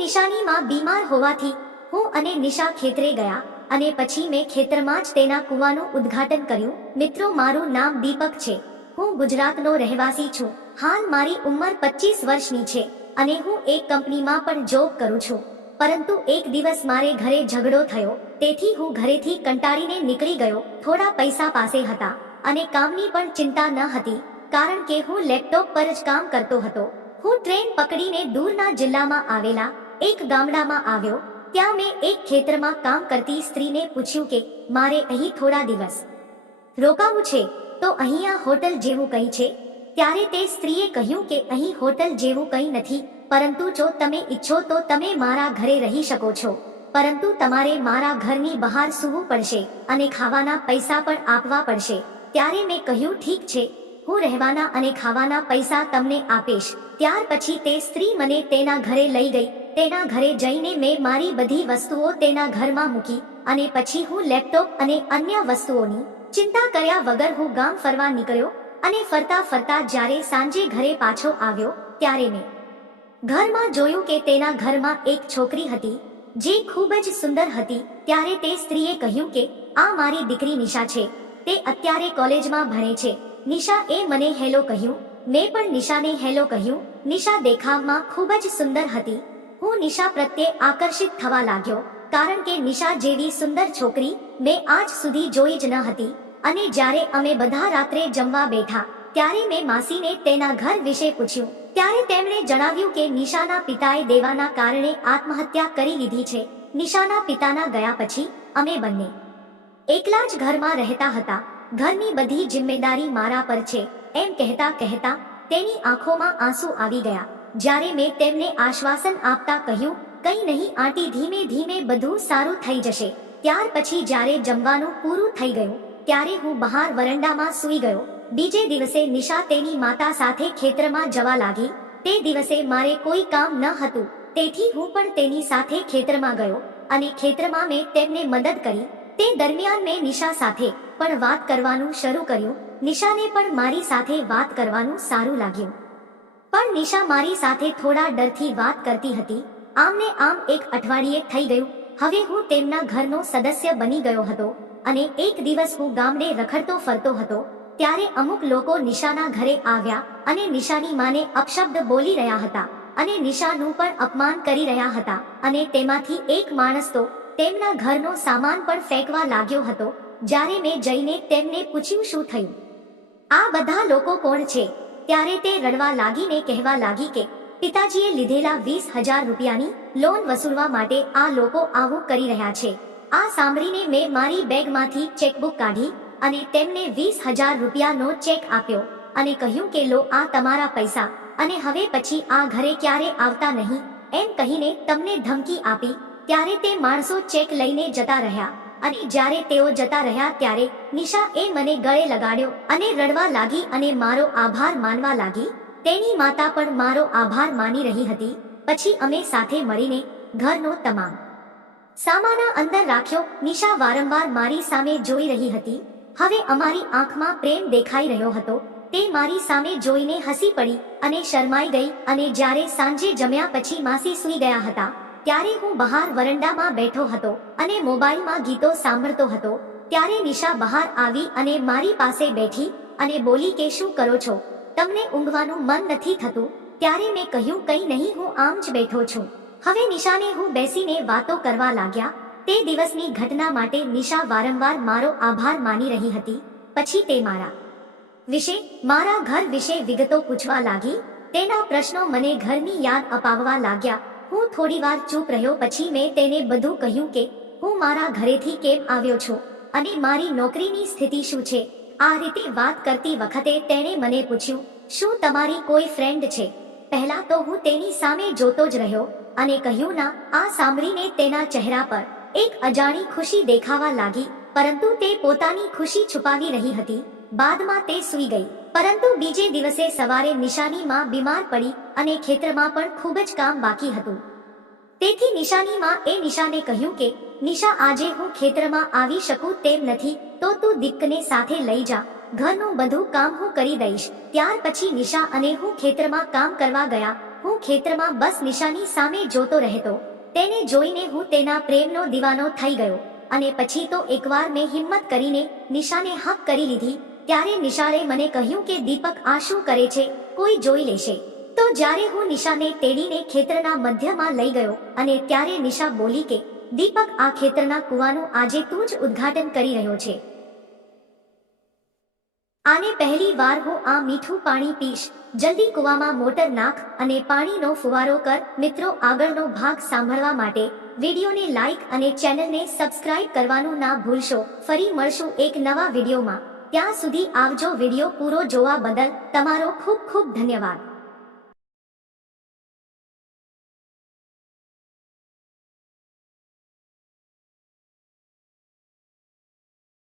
નિશાનીમાં બીમાર હોવાથી હું અને નિશા ખેતરે ગયા અને પછી મેં ખેતરમાં જ તેના કૂવાનું ઉદ્ઘાટન કર્યું. મિત્રો, મારું નામ દીપક છે. હું ગુજરાતનો રહેવાસી છું. હાલ મારી ઉંમર પચીસ વર્ષની છે અને હું એક કંપનીમાં પણ જોબ કરું છું. પરંતુ એક દિવસ મારે ઘરે ઝઘડો થયો. તેથી હું ઘરેથી કંટાળીને નીકળી ગયો. થોડા પૈસા પાસે હતા અને કામની પણ ચિંતા ન હતી, કારણ કે હું લેપટોપ પર જ કામ કરતો હતો. હું ટ્રેન પકડીને દૂરના જિલ્લામાં આવેલા એક ગામડામાં આવ્યો, ત્યાં મેં એક ખેતરમાં કામ કરતી સ્ત્રીને પૂછ્યું કે, મારે અહીં થોડા દિવસ રોકાવું છે? તો અહીંયા હોટલ જેવું કંઈ છે? ત્યારે તે સ્ત્રીએ કહ્યું કે, અહીં હોટલ જેવું કંઈ નથી, પરંતુ જો તમે ઈચ્છો તો તમે મારા ઘરે રહી શકો છો. પરંતુ તમારે મારા ઘરની બહાર સૂવું પડશે અને ખાવાના પૈસા પણ આપવા પડશે. ત્યારે મેં કહ્યું, ઠીક છે, હું રહેવાના અને ખાવાના પૈસા તમને આપીશ. ત્યાર પછી તે સ્ત્રી મને તેના ઘરે લઈ ગઈ. તેના ઘરે જઈને મેં મારી બધી વસ્તુઓ તેના ઘરમાં મૂકી અને પછી હું લેપટોપ અને અન્ય વસ્તુઓની ચિંતા કર્યા વગર હું ગામ ફરવા નીકળ્યો અને ફરતા ફરતા જ્યારે સાંજે ઘરે પાછો આવ્યો ત્યારે મેં ઘરમાં જોયું કે તેના ઘરમાં એક છોકરી હતી, જે ખૂબ જ સુંદર હતી, ત્યારે તે સ્ત્રીએ કહ્યું કે, આ મારી દીકરી નિશા છે, તે અત્યારે કોલેજમાં ભણે છે. નિશા એ મને હેલો કહ્યું, મેં પણ નિશાને હેલો કહ્યું, નિશા દેખાવમાં ખૂબ જ સુંદર હતી હું નિશા પ્રત્યે આકર્ષિત થવા લાગ્યો, કારણ કે નિશા જેવી સુંદર છોકરી મેં આજ સુધી જોઈ જ ન હતી અને જ્યારે અમે બધા રાત્રે જમવા બેઠા, ત્યારે મેં માસીને તેના ઘર વિશે પૂછ્યું. ત્યારે તેમણે જણાવ્યું કે નિશાના પિતાએ દેવાના કારણે આત્મહત્યા કરી લીધી છે. નિશાના પિતાના ગયા પછી, અમે બંને એકલા જ ઘરમાં રહેતા હતા. ઘરની બધી જિમ્મેદારી મારા પર છે, એમ કહેતા કહેતા તેની આંખોમાં આંસુ આવી ગયા. જ્યારે મેં તેમને આશ્વાસન આપતા કહ્યું, કંઈ નહીં, આંટી ધીમે ધીમે બધું સારું થઈ જશે. ત્યાર પછી જ્યારે જમવાનું પૂરું થઈ ગયું, ત્યારે હું બહાર વરંડામાં સૂઈ ગયો. બીજે દિવસે નિશા તેની માતા સાથે ખેતરમાં જવા લાગી. તે દિવસે મારે કોઈ કામ ન હતું, તેથી હું પણ તેની સાથે ખેતરમાં ગયો અને ખેતરમાં મેં તેમને મદદ કરી. તે દરમિયાન મેં નિશા સાથે પણ વાત કરવાનું શરૂ કર્યું. નિશાને પણ મારી સાથે વાત કરવાનું સારું લાગ્યું. પણ નિશા મારી સાથે થોડા ડરથી વાત કરતી હતી. આમને આમ એક અઠવાડિયે થઈ ગયું. હવે હું તેમના ઘરનો સદસ્ય બની ગયો હતો અને એક દિવસ હું ગામડે રખડતો ફરતો હતો, ત્યારે અમુક લોકો નિશાના ઘરે આવ્યા અને નિશાની માને અપશબ્દ બોલી રહ્યા હતા અને નિશાનું પણ અપમાન કરી રહ્યા હતા અને તેમાંથી એક માણસ તો તેમના ઘરનો સામાન પણ ફેંકવા લાગ્યો હતો, જ્યારે મેં જઈને તેમને પૂછ્યું શું થયું? આ બધા લોકો કોણ છે? ત્યારે તે રડવા લાગીને કહેવા લાગી કે, પિતાજીએ લીધેલા વીસ હજાર રૂપિયાની લોન વસૂલવા માટે આ લોકો આવું કરી રહ્યા છે. આ સાંભળીને મેં મારી બેગમાંથી ચેકબુક કાઢી અને તેમને વીસ હજાર રૂપિયાનો ચેક આપ્યો અને કહ્યું કે, લો, આ તમારા પૈસા અને હવે પછી આ ઘરે ક્યારે આવતા નહીં? એમ કહીને તમને ધમકી આપી, ત્યારે તે માણસો ચેક લઈને જતા રહ્યા. અને જ્યારે તેઓ જતા રહ્યા ત્યારે નિશા એ મને ગળે લગાડ્યો અને રડવા લાગી અને મારો આભાર માનવા લાગી. તેની માતા પણ મારો આભાર માની રહી હતી. પછી અમે સાથે મળીને ઘરનો તમામ સામાના અંદર રાખ્યો. નિશા વારંવાર મારી સામે જોઈ રહી હતી. હવે અમારી આંખમાં પ્રેમ દેખાઈ રહ્યો હતો. તે મારી સામે જોઈને હસી પડી અને શરમાઈ ગઈ અને જ્યારે સાંજે જમ્યા પછી માસી સૂઈ ગયા હતા. ત્યારે હું બહાર વરંડામાં બેઠો હતો અને મોબાઈલમાં ગીતો સાંભળતો હતો. ત્યારે નિશા બહાર આવી અને મારી પાસે બેઠી અને બોલી કે શું કરો છો? તમને ઊંઘવાનું મન નથી થતું? ત્યારે મેં કહ્યું, કંઈ નહીં, હું આમ જ બેઠો છું. હવે નિશાને હું બેસીને વાતો કરવા લાગ્યા. તે દિવસની ઘટના માટે નિશા વારંવાર મારો આભાર માની રહી હતી. પછી તે મારા વિશે, મારા ઘર વિશે વિગતો પૂછવા લાગી. તેના પ્રશ્નો મને ઘરની યાદ અપાવવા લાગ્યા. હું થોડી વાર ચૂપ રહ્યો પછી મેં તેને બધું કહ્યું કે, હું મારા ઘરેથી કેમ આવ્યો છું? અને મારી નોકરીની સ્થિતિ શું છે? આ રીતે વાત કરતી વખતે તેણે મને પૂછ્યું, શું તમારી કોઈ ફ્રેન્ડ છે? પહેલા તો હું તેની સામે જોતો જ રહ્યો અને કહ્યું, ના. આ સાંભળીને તેના ચહેરા પર એક અજાણી ખુશી દેખાવા લાગી, પરંતુ તે પોતાની ખુશી છુપાવી રહી હતી. બાદમાં તે સૂઈ ગઈ. પરંતુ બીજે દિવસે સવારે નિશાનીમાં બીમાર પડી અને ખેતરમાં પણ ખૂબ જ કામ બાકી હતું. તેથી નિશાનીમાં એ નિશાને કહ્યું કે, નિશા, આજે હું ખેતરમાં આવી શકું તેમ નથી, તો તું દીપકને સાથે લઈ જા. ઘરનું બધું કામ હું કરી દઈશ. ત્યાર પછી નિશા અને હું ખેતરમાં કામ કરવા ગયા. હું ખેતરમાં બસ નિશાની સામે જોતો રહેતો. તેને જોઈને હું તેના પ્રેમનો દીવાનો થઈ ગયો. અને પછી તો એકવાર મેં હિંમત કરીને નિશાને હક કરી લીધી. ત્યારે નિશાળે મને કહ્યું કે દીપક આ શું કરે છે, કોઈ જોઈ લેશે. તો જ્યારે હું નિશાને તેડીને ખેતરના મધ્યમાં લઈ ગયો અને ત્યારે નિશા બોલી કે, દીપક, આ ખેતરના કૂવાનું આજે તું જ ઉદ્ઘાટન કરી રહ્યો છે. આને પહેલી વાર હું આ મીઠું પાણી પીશ. જલ્દી કૂવામાં મોટર નાખ અને પાણીનો ફુવારો કર. મિત્રો, આગળનો ભાગ સાંભળવા માટે વિડીયોને લાઈક અને ચેનલને સબસ્ક્રાઇબ કરવાનું ના ભૂલશો. ફરી મળશું એક નવા વિડીયોમાં. ત્યાં સુધી આવજો વીડિયો પૂરો જોવા બદલ તમારો ખૂબ ખૂબ ધન્યવાદ.